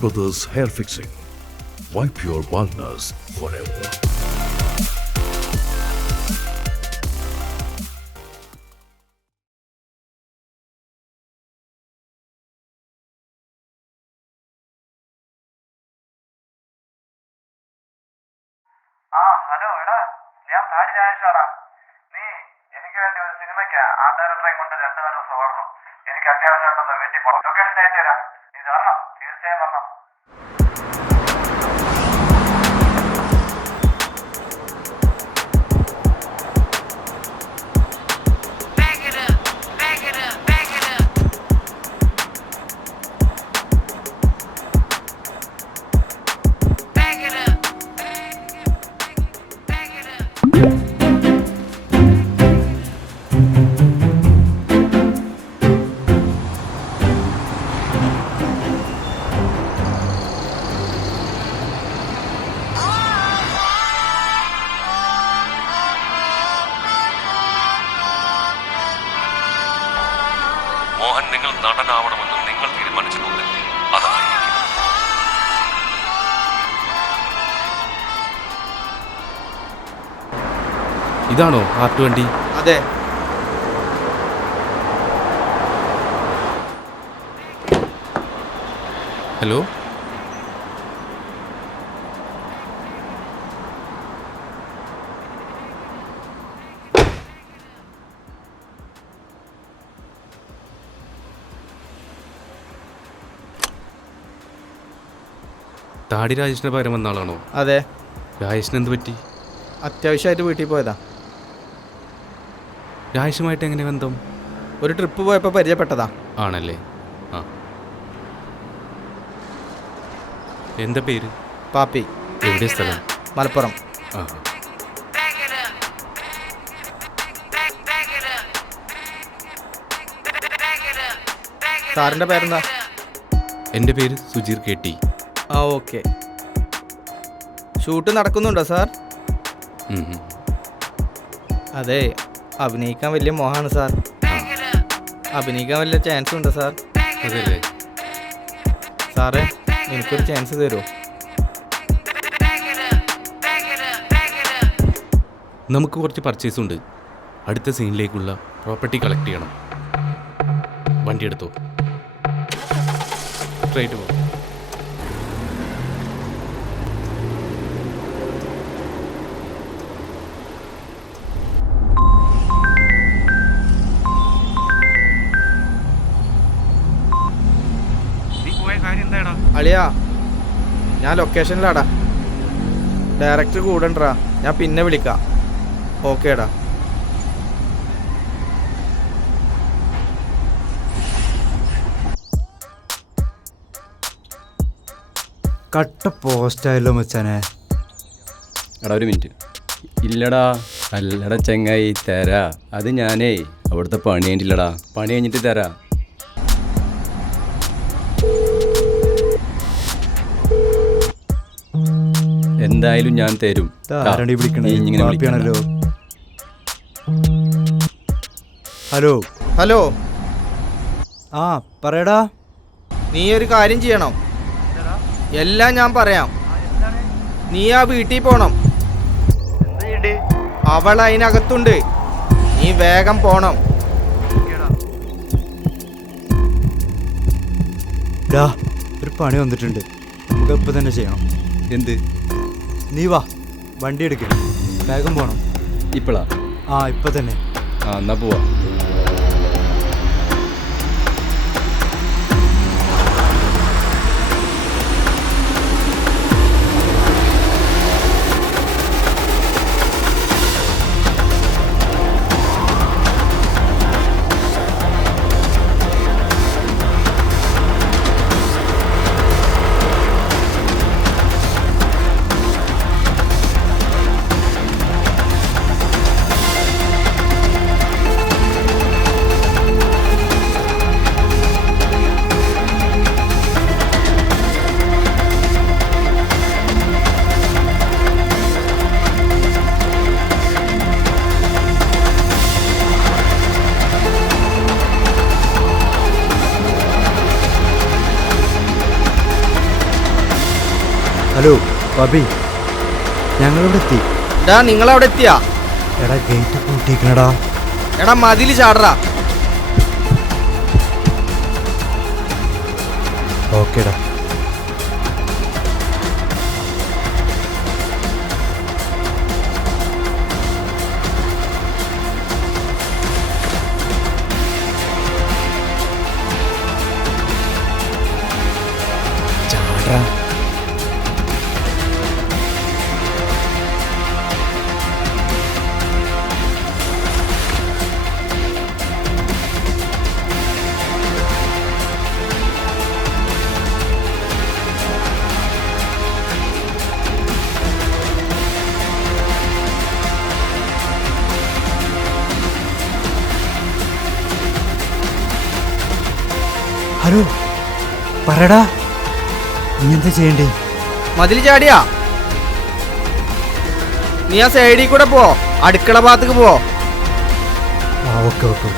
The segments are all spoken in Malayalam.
Brothers Hair Fixing. Wipe your baldness forever. Hello എടാ, ഞാൻ താടി രാജേഷാടാ. നീ എനിക്ക് വേണ്ടി ഒരു സിനിമയ്ക്ക് ആ ഡയറക്ടറെ കൊണ്ട് 2-4 ദിവസം ഓടണം. എനിക്ക് അത്യാവശ്യമായിട്ടൊന്ന് വീട്ടിൽ പോകണം. ലൊക്കേഷൻ അയച്ചു തരാം, നീ വരണം, തീർച്ചയായും വരണം. മോഹൻ, നിങ്ങൾ നടനാവണമെന്ന് നിങ്ങൾ തീരുമാനിച്ചിട്ടുണ്ട്. അതായിരിക്കും. ഇതാണോ ആർട്ട് വണ്ടി? അതെ. ഹലോ, താടി രാജേഷിന്റെ പകരം വന്ന ആളാണോ? അതെ, രാജേഷിന് എന്ത് പറ്റി? അത്യാവശ്യമായിട്ട് വീട്ടിൽ പോയതാ. രാജേഷുമായിട്ട് എങ്ങനെ ബന്ധം? ഒരു ട്രിപ്പ് പോയപ്പോൾ പരിചയപ്പെട്ടതാ. ആണല്ലേ? ആ, എന്താ പേര്? പാപ്പി. എവിടെ സ്ഥലം? മലപ്പുറം. ആ, സാറിൻ്റെ പേരെന്താ? എൻ്റെ പേര് സുജീർ KT. ആ, ഓക്കെ. ഷൂട്ട് നടക്കുന്നുണ്ടോ സാർ? അതെ, അഭിനയിക്കാൻ വലിയ മോഹമാണ് സാർ. അഭിനയിക്കാൻ വലിയ ചാൻസ് ഉണ്ടോ സാർ? അതല്ലേ? സാറേ, എനിക്കൊരു ചാൻസ് തരുമോ? നമുക്ക് കുറച്ച് പർച്ചേസ് ഉണ്ട്. അടുത്ത സീനിലേക്കുള്ള പ്രോപ്പർട്ടി കളക്ട് ചെയ്യണം. വണ്ടി എടുത്തോ, സ്ട്രൈറ്റ് പോ. അളിയാ, ഞാൻ ലൊക്കേഷനിലാടാ. ഡയറക്ടർ കൂടണ്ടാ, ഞാൻ പിന്നെ വിളിക്കാം. ഓക്കേടാ. കട്ട പോസ്റ്റായല്ലോ മച്ചാനെ. എടാ ഒരു മിനിറ്റ്. ഇല്ലടാ, അല്ലടാ ചങ്ങായി, തരാ. അത് ഞാനേ അവിടുത്തെ പണി കഴിഞ്ഞില്ലടാ, പണി കഴിഞ്ഞിട്ട് തരാ. എന്തായാലും ഞാൻ തരും. ആരാണ് വിളിക്കണേ? ഇങ്ങനെ പാപ്പിയാണല്ലോ. ഹലോ ഹലോ, ആ പറയടാ. നീ ഒരു കാര്യം ചെയ്യണം. എല്ലാം ഞാൻ പറയാം. നീ ആ വീട്ടിൽ പോണം. അവൾ അതിനകത്തുണ്ട്. നീ വേഗം പോണം. ഡാ, ഒരു പണി വന്നിട്ടുണ്ട്, നമുക്ക് ഇപ്പം തന്നെ ചെയ്യണം. എന്ത്? നീ വാ, വണ്ടി എടുക്കുക, വേഗം പോണം. ഇപ്പളാ? ആ, ഇപ്പം തന്നെ. ആ, എന്നാ പോവാ. ഹലോ ബബി, ഞങ്ങളിവിടെ എത്തി. എടാ നിങ്ങളവിടെ എത്തിയാ? എടാ ഗേറ്റ് പൂട്ടിക്കണടാ. എടാ മതില് ചാടറാ. ഓക്കേടാ. ചാടാ. ഹലോ പറയടാ, നീ എന്താ ചെയ്യണ്ടേ? മതില് ചാടിയാ? നീ ആ സൈഡിൽ കൂടെ പോ, അടുക്കള ഭാഗത്തേക്ക് പോ. ആ ഓക്കെ ഓക്കെ.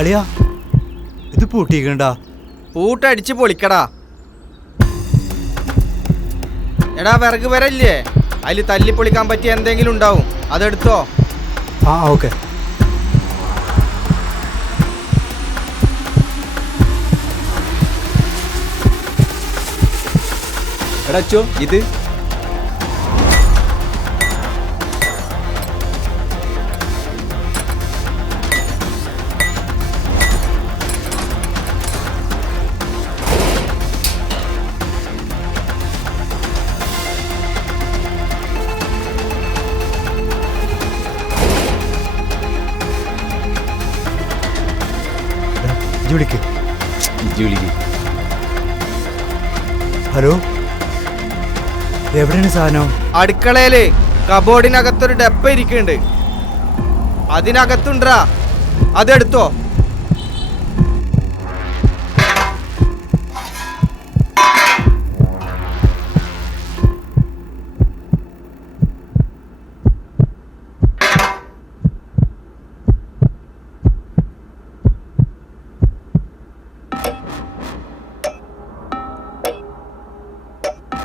അളിയാ, ഇത് പൂട്ടിക്കണ്ടാ. പൂട്ടടിച്ച് പൊളിക്കടാ. എടാ വിറക് വരല്ലേ, അതിൽ തല്ലി പൊളിക്കാൻ പറ്റിയ എന്തെങ്കിലും ഉണ്ടാവും, അതെടുത്തോ. ആ ഓക്കെ. എടാ അച്ചോ, ഇത് വിളിക്ക്. ജോലിക്ക്. ഹലോ, എവിടെയാണ് സാധനം? അടുക്കളയില് കബോർഡിനകത്തൊരു ഡപ്പ ഇരിക്കുന്നുണ്ട്, അതിനകത്തുണ്ടാ, അതെടുത്തോ.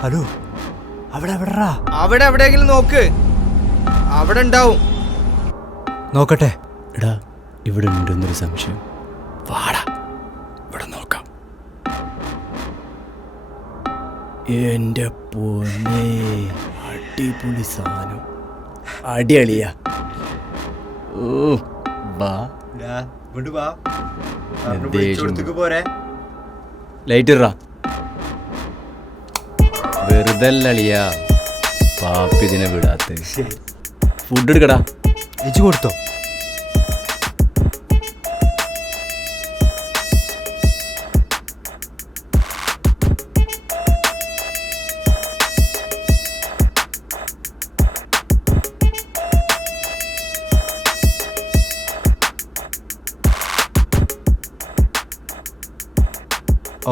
ഹലോ, അവിടെ എവിടെടാ? അവിടെ എവിടെയെങ്കിലും നോക്ക്, അവിടെ ഉണ്ടാവും. നോക്കട്ടെ. എടാ ഇവിടെ ഉണ്ടെന്നൊരു സംശയം. വാടാ, ഇവിടെ നോക്കാം. എൻ്റെ പൊന്നേ, അടിപൊളി സാധനം. അടിയളിയ. ഓ വാ. ലൈറ്റ് ഇറാ. വെറുതെ അളിയാ പാപ്പി ഇതിനെ വിടാത്ത. ഫുഡ് എടുക്കടാ. ഇച്ചു കൊടുത്തോ?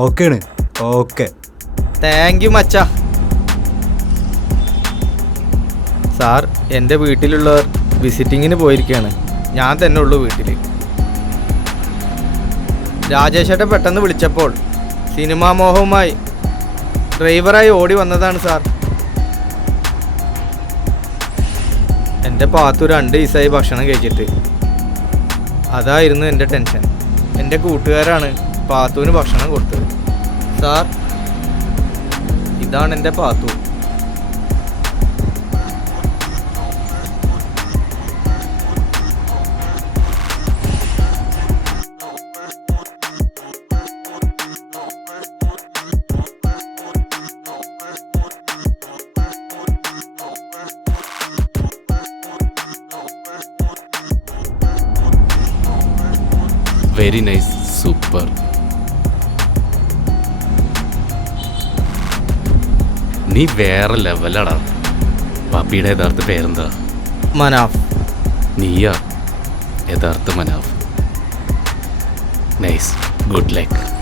ഓക്കെയാണ്. ഓക്കെ, താങ്ക് യു മച്ചാ. സാർ, എൻ്റെ വീട്ടിലുള്ളവർ വിസിറ്റിങ്ങിന് പോയിരിക്കുകയാണ്, ഞാൻ തന്നെ ഉള്ളൂ വീട്ടിൽ. രാജേഷേട്ടൻ പെട്ടെന്ന് വിളിച്ചപ്പോൾ സിനിമാ മോഹവുമായി ഡ്രൈവറായി ഓടി വന്നതാണ് സാർ. എൻ്റെ പാത്തു 2 ദിവസമായി ഭക്ഷണം കഴിച്ചിട്ട്. അതായിരുന്നു എൻ്റെ ടെൻഷൻ. എൻ്റെ കൂട്ടുകാരാണ് പാത്തുവിന് ഭക്ഷണം കൊടുത്തത്. സാർ, ഇതാണ് എൻ്റെ പാത്തു. Very nice, super. നീ വേറെ ലെവലടാ. പാപ്പിയുടെ യഥാർത്ഥ പേരെന്താ? മനാഫ്. നീയാ യഥാർത്ഥ മനാഫ്. Nice, good luck.